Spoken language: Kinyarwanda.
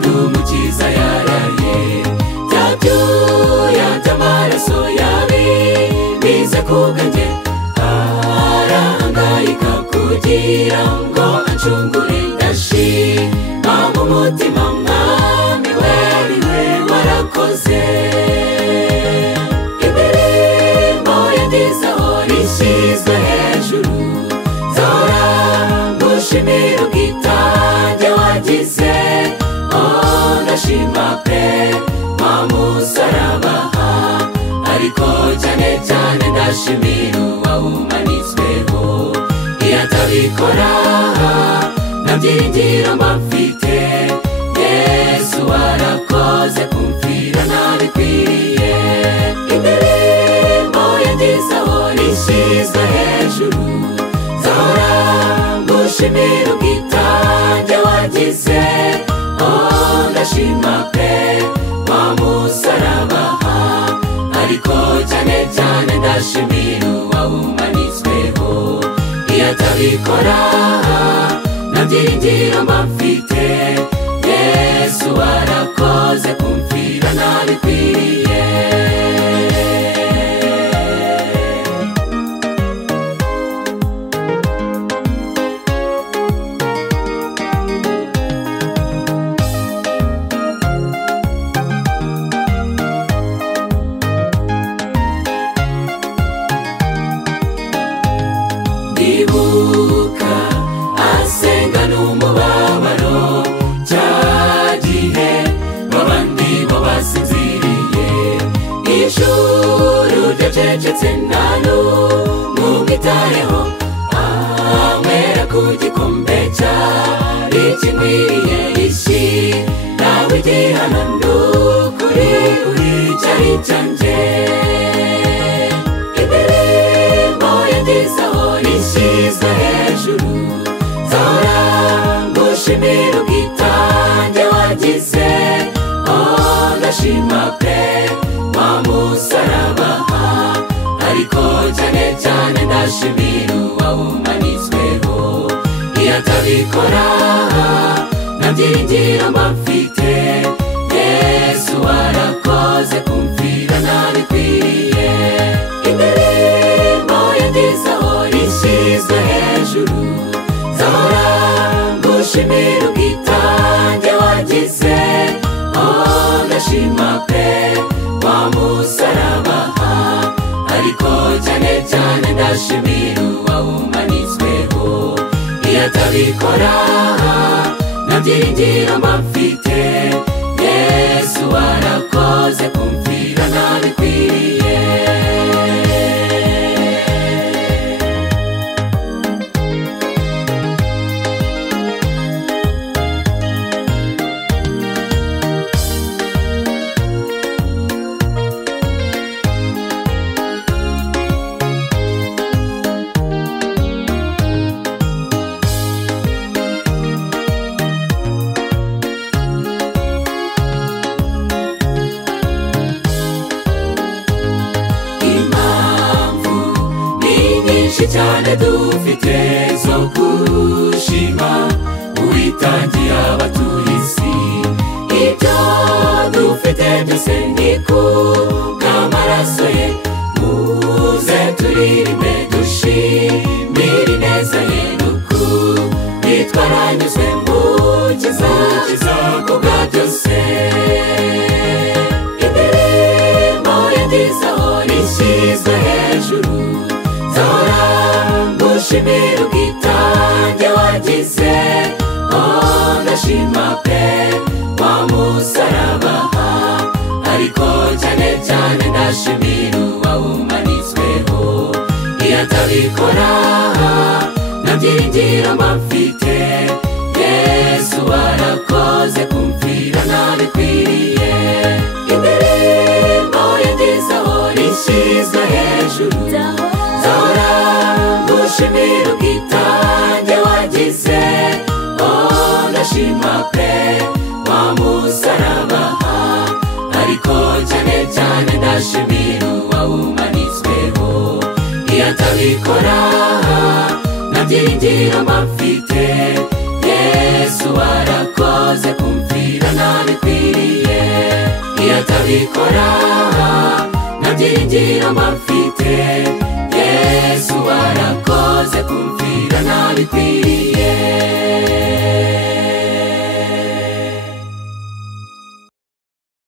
kandi umukiza yaraye byabyuya by'amaraso yabi bize kubwanjye arahangayika kugira ngo anshungure ndashima mu mutima mwami weriwe warakoze imirimo yandizaho rishyizwe hejuru zora ngushimira ubwitange wagize ndashima pe wa musaraba ariko cyane cyane ndashimira uwawumanitsweho iyo atabikora nta byiringiro mba mfite Yesu warakoze kumvira nabikwiriye imirimo yandizaho rishyizwe hejuru zahora ngushimira ubwitange wagize ndashima pe wa musaraba ariko cyane cyane ndashimira uwawumanitsweho iyo atabikora nta byiringiro mba mfite Yesu warakoze kumvira nabikwiriye ndibuka asenga n'umubabaro cya gihe babandi bo basinziriye ijuru ryacecetse nta n'umwitayeho anywera ku gikombe cyari kinkwiriye ishyiraho igihano n'ukuri uri cyari cyanjye imirimo yandizaho rishyizwe hejuru zahora ngushimira ubwitange wagize ndashima pe wa musaraba ariko cyane cyane ndashimira uwawumanitsweho iyo atabikora nta byiringiro mba mfite Yesu warakoze kumvira nabikwiriye imirimo yandizaho rishyizwe hejuru zahora ngushimira ubwitange wagize ndashima pe wa musaraba ariko cyane cyane ndashimira uwawumanitsweho iyo atabikora nta byiringiro mba mfite Yesu warakoze kumvira nabikwiriye cyane dufite zo gushima uwitangiye abatuye isi ibyo dufite byose ni kubw'amaraso ye muze turirimbe dushimire ineza ye n'ukuri twaranyuzwe mu kiza kubwa byose imirimo yandizaho rishyizwe hejuru zahora ngushimira ubwitange wagize ndashima pe wa musaraba ariko cyane cyane ndashimira uwawumanitsweho iyo atabikora nta byiringiro mba mfite Yesu warakoze kumvira nabikwiriye imirimo yandizaho rishyizwe hejuru zahora ngushimira ubwitange wagize ndashima pe wa musaraba ariko cyane cyane ndashimira uwawumanitsweho iyo atabikora nta byiringiro mba mfite Yesu warakoze kumfira nabikwiriye, iyo atabikora nta byiringiro mba mfite. Yesu warakoze kumfira nabikwiriye.